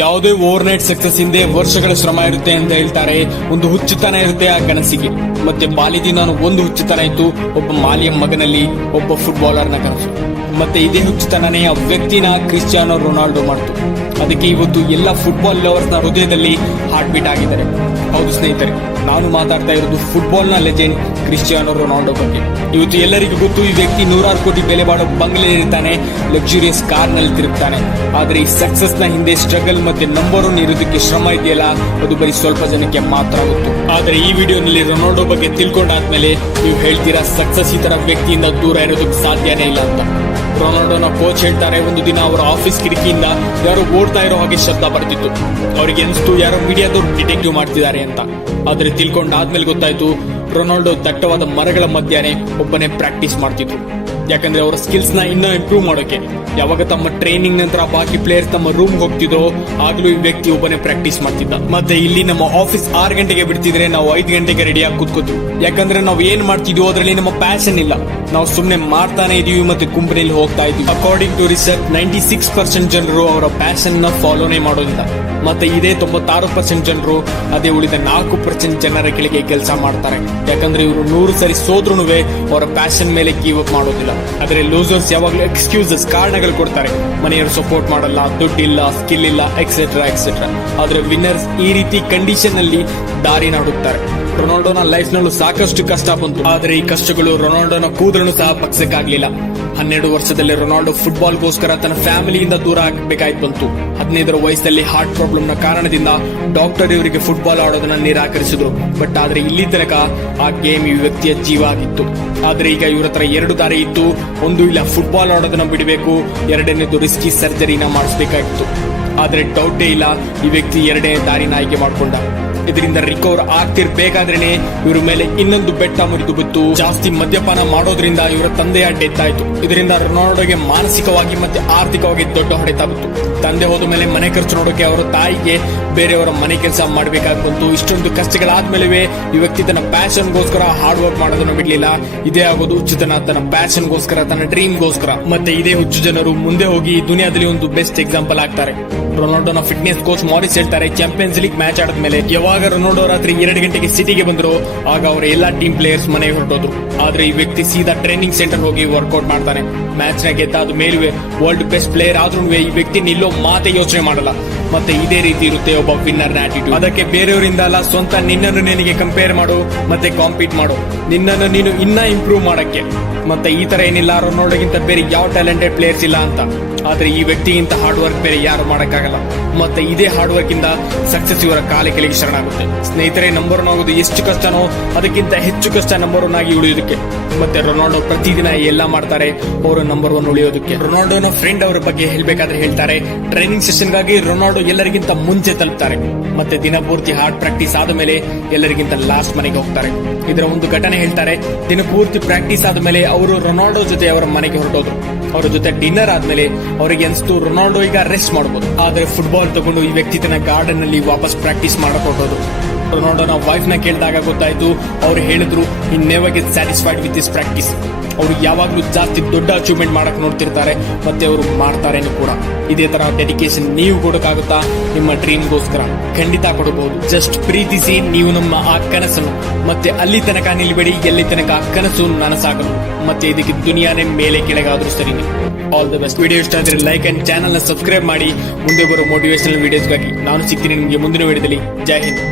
ಯಾವುದೇ over night success ಹಿಂದೆ ವರ್ಷಗಳ ಶ್ರಮ ಇರುತ್ತೆ ಅಂತ ಹೇಳ್ತಾರೆ. ಒಂದು ಹುಚ್ಚುತನ ಇರುತ್ತೆ ಆ ಕನಸಿಗೆ. ಮತ್ತೆ ಬಾಲ್ಯದಿಂದ ಒಂದು ಹುಚ್ಚುತನ ಇತ್ತು ಒಬ್ಬ ಮಾಲಿಯ ಮಗನಲ್ಲಿ ಒಬ್ಬ ಫುಟ್ಬಾಲರ್ನ ಕನಸು. ಮತ್ತೆ ಇದೇ ಹುಚ್ಚುತನನೇ ಆ ವ್ಯಕ್ತಿನ ಕ್ರಿಸ್ಟಿಯಾನೋ ರೊನಾಲ್ಡೋ ಮಾಡ್ತು. ಅದಕ್ಕೆ ಇವತ್ತು ಎಲ್ಲ ಫುಟ್ಬಾಲ್ ಲವರ್ಸ್ ನ ಹೃದಯದಲ್ಲಿ ಹಾರ್ಟ್ ಬೀಟ್ ಆಗಿದ್ದಾರೆ. ಹೌದು ಸ್ನೇಹಿತರೆ, ನಾನು ಮಾತಾಡ್ತಾ ಇರೋದು ಫುಟ್ಬಾಲ್ ನ ಲೆಜೆಂಡ್ ಕ್ರಿಸ್ಟಿಯಾನೋ ರೊನಾಲ್ಡೋ ಬಗ್ಗೆ. ಇವತ್ತು ಎಲ್ಲರಿಗೂ ಗೊತ್ತು, ಈ ವ್ಯಕ್ತಿ 100 ಕೋಟಿ ಬೆಲೆ ಬಾಳೋ ಬಂಗ್ಲೆ ಇರ್ತಾನೆ, ಲಕ್ಸುರಿಯಸ್ ಕಾರ್ ನಲ್ಲಿ ತಿರುಗ್ತಾನೆ. ಆದ್ರೆ ಈ ಸಕ್ಸಸ್ ನ ಹಿಂದೆ ಸ್ಟ್ರಗಲ್ ಮತ್ತೆ ನಂಬರ್ 1 ಇರೋದಕ್ಕೆ ಶ್ರಮ ಇದೆಯಲ್ಲ, ಅದು ಬರೀ ಸ್ವಲ್ಪ ಜನಕ್ಕೆ ಮಾತ್ರ ಗೊತ್ತು. ಆದ್ರೆ ಈ ವಿಡಿಯೋನಲ್ಲಿ ರೊನಾಲ್ಡೋ ಬಗ್ಗೆ ತಿಳ್ಕೊಂಡಾದ್ಮೇಲೆ ನೀವು ಹೇಳ್ತೀರಾ ಸಕ್ಸಸ್ ಈ ತರ ವ್ಯಕ್ತಿಯಿಂದ ದೂರ ಇರೋದಕ್ಕೆ ಸಾಧ್ಯನೇ ಇಲ್ಲ ಅಂತ. ರೊನಾಲ್ಡೋನ ಕೋಚ್ ಹೇಳ್ತಾರೆ, ಒಂದು ದಿನ ಅವರ ಆಫೀಸ್ ಕಿಟಕಿಯಿಂದ ಯಾರೋ ಓಡ್ತಾ ಇರೋ ಹಾಗೆ ಶಬ್ದ ಬರ್ತಿತ್ತು. ಅವರಿಗೆ ಅನಿಸ್ತು ಯಾರೋ ಮೀಡಿಯಾದವ್ರು ಡಿಟೆಕ್ಟಿವ್ ಮಾಡ್ತಿದ್ದಾರೆ ಅಂತ. ಆದ್ರೆ ತಿಳ್ಕೊಂಡಾದ್ಮೇಲೆ ಗೊತ್ತಾಯ್ತು, ರೊನಾಲ್ಡೋ ದಟ್ಟವಾದ ಮರಗಳ ಮಧ್ಯಾಹ್ನ ಒಬ್ಬನೇ ಪ್ರಾಕ್ಟೀಸ್ ಮಾಡ್ತಿದ್ರು. ಯಾಕಂದ್ರೆ ಅವರ ಸ್ಕಿಲ್ಸ್ ನ ಇನ್ನೂ ಇಂಪ್ರೂವ್ ಮಾಡೋಕೆ. ಯಾವಾಗ ತಮ್ಮ ಟ್ರೈನಿಂಗ್ ನಂತರ ಬಾಕಿ ಪ್ಲೇಯರ್ಸ್ ತಮ್ಮ ರೂಮ್ ಹೋಗ್ತಿದ್ರು, ಆಗ್ಲೂ ಈ ವ್ಯಕ್ತಿ ಒಬ್ಬನೇ ಪ್ರಾಕ್ಟೀಸ್ ಮಾಡ್ತಿದ್ದ. ಮತ್ತೆ ಇಲ್ಲಿ ನಮ್ಮ ಆಫೀಸ್ 6 ಗಂಟೆಗೆ ಬಿಡ್ತಿದ್ರೆ ನಾವು 5 ಗಂಟೆಗೆ ರೆಡಿ ಆಗಿ ಕೂತ್ಕೋತೀವಿ. ಯಾಕಂದ್ರೆ ನಾವು ಏನ್ ಮಾಡ್ತಿದ್ವಿ ಅದರಲ್ಲಿ ನಮ್ಮ ಪ್ಯಾಷನ್ ಇಲ್ಲ, ನಾವು ಸುಮ್ನೆ ಮಾಡ್ತಾನೆ ಇದೀವಿ ಮತ್ತೆ ಕಂಪನಿಯಲ್ಲಿ ಹೋಗ್ತಾ ಇದೀವಿ. ಅಕಾರ್ಡಿಂಗ್ ಟು ರಿಸರ್ಚ್ 96% ಜನರು ಅವರ ಪ್ಯಾಷನ್ ನ ಫಾಲೋನೇ ಮಾಡೋದಿಲ್ಲ. ಮತ್ತೆ ಇದೇ 96% ಜನರು ಅದೇ ಉಳಿದ 4% ಜನರ ಕೆಳಗೆ ಕೆಲಸ ಮಾಡ್ತಾರೆ. ಯಾಕಂದ್ರೆ ಇವರು 100 ಸರಿ ಸೋದ್ರೂ ಅವರ ಪ್ಯಾಷನ್ ಮೇಲೆ ಗಿವ್ ಅಪ್ ಮಾಡೋದಿಲ್ಲ. ಆದ್ರೆ ಲೂಸರ್ಸ್ ಯಾವಾಗ್ಲೂ ಎಕ್ಸ್ಕ್ಯೂಸಸ್, ಕಾರಣಗಳು ಕೊಡ್ತಾರೆ. ಮನೆಯವರು ಸಪೋರ್ಟ್ ಮಾಡಲ್ಲ, ದುಡ್ಡಿಲ್ಲ, ಸ್ಕಿಲ್ ಇಲ್ಲ, ಎಕ್ಸೆಟ್ರಾ ಎಕ್ಸೆಟ್ರಾ. ಆದ್ರೆ ವಿನ್ನರ್ಸ್ ಈ ರೀತಿ ಕಂಡೀಷನ್ ಅಲ್ಲಿ ದಾರಿನ ಹುಡುಕ್ತಾರೆ. ರೊನಾಲ್ಡೋನ ಲೈಫ್ ನಲ್ಲೂ ಸಾಕಷ್ಟು ಕಷ್ಟ ಬಂತು. ಆದ್ರೆ ಈ ಕಷ್ಟಗಳು ರೊನಾಲ್ಡೋನ ಕೂದಲನ್ನು ಸಹ ಪಕ್ಸಕ್ಕಾಗ್ಲಿಲ್ಲ. 12 ವರ್ಷದಲ್ಲಿ ರೊನಾಲ್ಡೋ ಫುಟ್ಬಾಲ್ಗೋಸ್ಕರ ತನ್ನ ಫ್ಯಾಮಿಲಿಯಿಂದ ದೂರ ಆಗಬೇಕಾಯ್ತು ಬಂತು. 15ರ ವಯಸ್ಸಲ್ಲಿ ಹಾರ್ಟ್ ಪ್ರಾಬ್ಲಮ್ ನ ಕಾರಣದಿಂದ ಡಾಕ್ಟರ್ ಇವರಿಗೆ ಫುಟ್ಬಾಲ್ ಆಡೋದನ್ನ ನಿರಾಕರಿಸಿದ್ರು. ಬಟ್ ಆದ್ರೆ ಇಲ್ಲಿ ತನಕ ಆ ಗೇಮ್ ಈ ವ್ಯಕ್ತಿಯ ಜೀವ ಆಗಿತ್ತು. ಆದ್ರೆ ಈಗ ಇವ್ರ ಹತ್ರ 2 ದಾರಿ ಇತ್ತು. ಒಂದು, ಇಲ್ಲ ಫುಟ್ಬಾಲ್ ಆಡೋದನ್ನ ಬಿಡಬೇಕು, ಎರಡನೇದು ರಿಸ್ಕಿ ಸರ್ಜರಿನ ಮಾಡಿಸಬೇಕಾಗಿತ್ತು. ಆದ್ರೆ ಡೌಟೇ ಇಲ್ಲ, ಈ ವ್ಯಕ್ತಿ 2ನೇ ದಾರಿನ ಆಯ್ಕೆ ಮಾಡ್ಕೊಂಡ. ಇದರಿಂದ ರಿಕವರ್ ಆಗ್ತಿರ್ಬೇಕಾದ್ರೇನೆ ಇವ್ರ ಮೇಲೆ ಇನ್ನೊಂದು ಬೆಟ್ಟ ಮುರಿದು ಬಿತ್ತು. ಜಾಸ್ತಿ ಮದ್ಯಪಾನ ಮಾಡೋದ್ರಿಂದ ಇವರ ತಂದೆಯ ಡೆತ್ ಆಯ್ತು. ಇದರಿಂದ ರೊನಾಲ್ಡೋಗೆ ಮಾನಸಿಕವಾಗಿ ಮತ್ತೆ ಆರ್ಥಿಕವಾಗಿ ದೊಡ್ಡ ಹೊಡೆತ ಬಿತ್ತು. ತಂದೆ ಹೋದ ಮೇಲೆ ಮನೆ ಖರ್ಚು ನೋಡೋಕೆ ಅವರ ತಾಯಿಗೆ ಬೇರೆಯವರ ಮನೆ ಕೆಲಸ ಮಾಡ್ಬೇಕಾಗಿ ಬಂತು. ಇಷ್ಟೊಂದು ಕಷ್ಟಗಳಾದ್ಮೇಲೆ ಈ ವ್ಯಕ್ತಿ ತನ್ನ ಪ್ಯಾಷನ್ಗೋಸ್ಕರ ಹಾರ್ಡ್ ವರ್ಕ್ ಮಾಡೋದನ್ನ ಬಿಡ್ಲಿಲ್ಲ. ಇದೇ ಆಗೋದು ಹುಚ್ಚುತನ, ತನ್ನ ಪ್ಯಾಷನ್ಗೋಸ್ಕರ, ತನ್ನ ಡ್ರೀಮ್ಗೋಸ್ಕರ. ಮತ್ತೆ ಇದೇ ಹುಚ್ಚು ಜನರು ಮುಂದೆ ಹೋಗಿ ದುನಿಯಾದಲ್ಲಿ ಒಂದು ಬೆಸ್ಟ್ ಎಕ್ಸಾಂಪಲ್ ಆಗ್ತಾರೆ. ರೊನಾಲ್ಡೋನ ಫಿಟ್ನೆಸ್ ಕೋಚ್ ಮಾರಿಸ್ ಹೇಳ್ತಾರೆ, ಚಾಂಪಿಯನ್ಸ್ ಲೀಗ್ ಮ್ಯಾಚ್ ಆದ್ಮೇಲೆ ಯಾವಾಗ ರೊನಾಲ್ಡೋ ರಾತ್ರಿ 2 ಗಂಟೆಗೆ ಸಿಟಿಗೆ ಬಂದ್ರು, ಆಗ ಅವರ ಎಲ್ಲಾ ಟೀಮ್ ಪ್ಲೇಯರ್ಸ್ ಮನೆಗೆ ಹೊರಟೋದ್ರು. ಆದ್ರೆ ಈ ವ್ಯಕ್ತಿ ಸೀದಾ ಟ್ರೈನಿಂಗ್ ಸೆಂಟರ್ ಹೋಗಿ ವರ್ಕೌಟ್ ಮಾಡ್ತಾನೆ. ಮ್ಯಾಚ್ ನ ಗೆದ್ದಾದ ಮೇಲೂ ವರ್ಲ್ಡ್ ಬೆಸ್ಟ್ ಪ್ಲೇಯರ್ ಆದ್ರೂ ಈ ವ್ಯಕ್ತಿ ನಿಲ್ಲೋ ಮಾತೆ ಯೋಚನೆ ಮಾಡಲ್ಲ. ಮತ್ತೆ ಇದೇ ರೀತಿ ಇರುತ್ತೆ ಒಬ್ಬ ವಿನ್ನರ್ ಆಟಿಟ್ಯೂಡ್. ಅದಕ್ಕೆ ಬೇರೆಯವರಿಂದ ಅಲ್ಲ, ಸ್ವಂತ ನಿನ್ನನ್ನು ನಿನಗೆ ಕಂಪೇರ್ ಮಾಡು ಮತ್ತೆ ಕಾಂಪೀಟ್ ಮಾಡು, ನಿನ್ನನ್ನು ನೀನು ಇನ್ನ ಇಂಪ್ರೂವ್ ಮಾಡಕ್ಕೆ. ಮತ್ತೆ ಈ ತರ ಏನಿಲ್ಲ ರೊನಾಲ್ಡೋಗಿಂತ ಬೇರೆ ಯಾವ ಟ್ಯಾಲೆಂಟೆಡ್ ಪ್ಲೇಯರ್ಸ್ ಇಲ್ಲ ಅಂತ. ಆದ್ರೆ ಈ ವ್ಯಕ್ತಿಗಿಂತ ಹಾರ್ಡ್ ವರ್ಕ್ ಬೇರೆ ಯಾರು ಮಾಡಕ್ಕಾಗಲ್ಲ. ಮತ್ತೆ ಇದೇ ಹಾರ್ಡ್ ವರ್ಕ್ ಇಂದ ಸಕ್ಸಸ್ ಇವರ ಕಾಲ ಕೆಳಗೆ ಶರಣಾಗುತ್ತೆ. ಸ್ನೇಹಿತರೆ, ನಂಬರ್ 1 ಆಗೋದು ಎಷ್ಟು ಕಷ್ಟನೋ ಅದಕ್ಕಿಂತ ಹೆಚ್ಚು ಕಷ್ಟ ನಂಬರ್ 1 ಆಗಿ ಉಳಿಯೋದಕ್ಕೆ. ಮತ್ತೆ ರೊನಾಲ್ಡೋ ಪ್ರತಿದಿನ ಎಲ್ಲ ಮಾಡ್ತಾರೆ ಅವರು ನಂಬರ್ 1 ಉಳಿಯೋದಕ್ಕೆ. ರೊನಾಲ್ಡೋನ ಫ್ರೆಂಡ್ ಅವರ ಬಗ್ಗೆ ಹೇಳ್ಬೇಕಾದ್ರೆ ಹೇಳ್ತಾರೆ, ಟ್ರೈನಿಂಗ್ ಸೆಷನ್ ಗಾಗಿ ರೊನಾಲ್ಡೋ ಎಲ್ಲರಿಗಿಂತ ಮುಂಚೆ ತಲುಪ್ತಾರೆ. ಮತ್ತೆ ದಿನಪೂರ್ತಿ ಹಾರ್ಡ್ ಪ್ರಾಕ್ಟೀಸ್ ಆದ ಮೇಲೆ ಎಲ್ಲರಿಗಿಂತ ಲಾಸ್ಟ್ ಮನೆಗೆ ಹೋಗ್ತಾರೆ. ಇದರ ಒಂದು ಘಟನೆ ಹೇಳ್ತಾರೆ, ದಿನಪೂರ್ತಿ ಪ್ರಾಕ್ಟೀಸ್ ಆದ ಮೇಲೆ ಅವರು ರೊನಾಲ್ಡೋ ಜೊತೆ ಅವರ ಮನೆಗೆ ಹೊರಟೋದ್ರು. ಅವರ ಜೊತೆ ಡಿನ್ನರ್ ಆದ್ಮೇಲೆ ಅವರಿಗೆ ಅನಿಸ್ತು ರೊನಾಲ್ಡೋ ಈಗ ರೆಸ್ಟ್ ಮಾಡಬಹುದು. ಆದ್ರೆ ಫುಟ್ಬಾಲ್ ತಗೊಂಡು ಈ ವ್ಯಕ್ತಿ ತನ್ನ ಗಾರ್ಡನ್ ನಲ್ಲಿ ವಾಪಸ್ ಪ್ರಾಕ್ಟೀಸ್ ಮಾಡಕ್ ಹೊರಟೋದು. ರೊನಾಲ್ಡೋನ ವೈಫ್ ನ ಕೇಳಿದಾಗ ಗೊತ್ತಾಯ್ತು, ಅವ್ರು ಹೇಳಿದ್ರು, ಈ never get satisfied with this practice. ಅವರು ಯಾವಾಗ್ಲೂ ಜಾಸ್ತಿ ದೊಡ್ಡ ಅಚೀವ್ಮೆಂಟ್ ಮಾಡಕ್ ನೋಡ್ತಿರ್ತಾರೆ, ಮತ್ತೆ ಅವರು ಮಾಡ್ತಾರೇನು ಕೂಡ. ಇದೇ ತರ ಡೆಡಿಕೇಶನ್ ನೀವು ಕೊಡಕ್ಕಾಗುತ್ತಾ? ನಿಮ್ಮ ಡ್ರೀಮ್ಗೋಸ್ಕರ ಖಂಡಿತ ಕೊಡಬಹುದು. ಜಸ್ಟ್ ಪ್ರೀತಿಸಿ ನೀವು ನಮ್ಮ ಆ ಕನಸನ್ನು. ಮತ್ತೆ ಅಲ್ಲಿ ತನಕ ನಿಲ್ಬೇಡಿ, ಎಲ್ಲಿ ತನಕ ಆ ಕನಸು ನನಸಾಗಲು. ಮತ್ತೆ ಇದಕ್ಕೆ ದುನಿಯಾನೇ ಮೇಲೆ ಕೆಳಗಾದ್ರೂ ಸರಿನೇ. All the best. ವಿಡಿಯೋ ಇಷ್ಟ ಆದ್ರೆ ಲೈಕ್ ಅಂಡ್ ಚಾನಲ್ ನ ಸಬ್ಸ್ಕ್ರೈಬ್ ಮಾಡಿ. ಮುಂದೆ ಬರೋ ಮೋಟಿವೇಶನಲ್ ವಿಡಿಯೋಸ್ಗಾಗಿ ನಾನು ಸಿಗ್ತೀನಿ ನಿಮಗೆ ಮುಂದಿನ ವಿಡಿಯೋದಲ್ಲಿ. ಜೈ ಹಿಂದ್.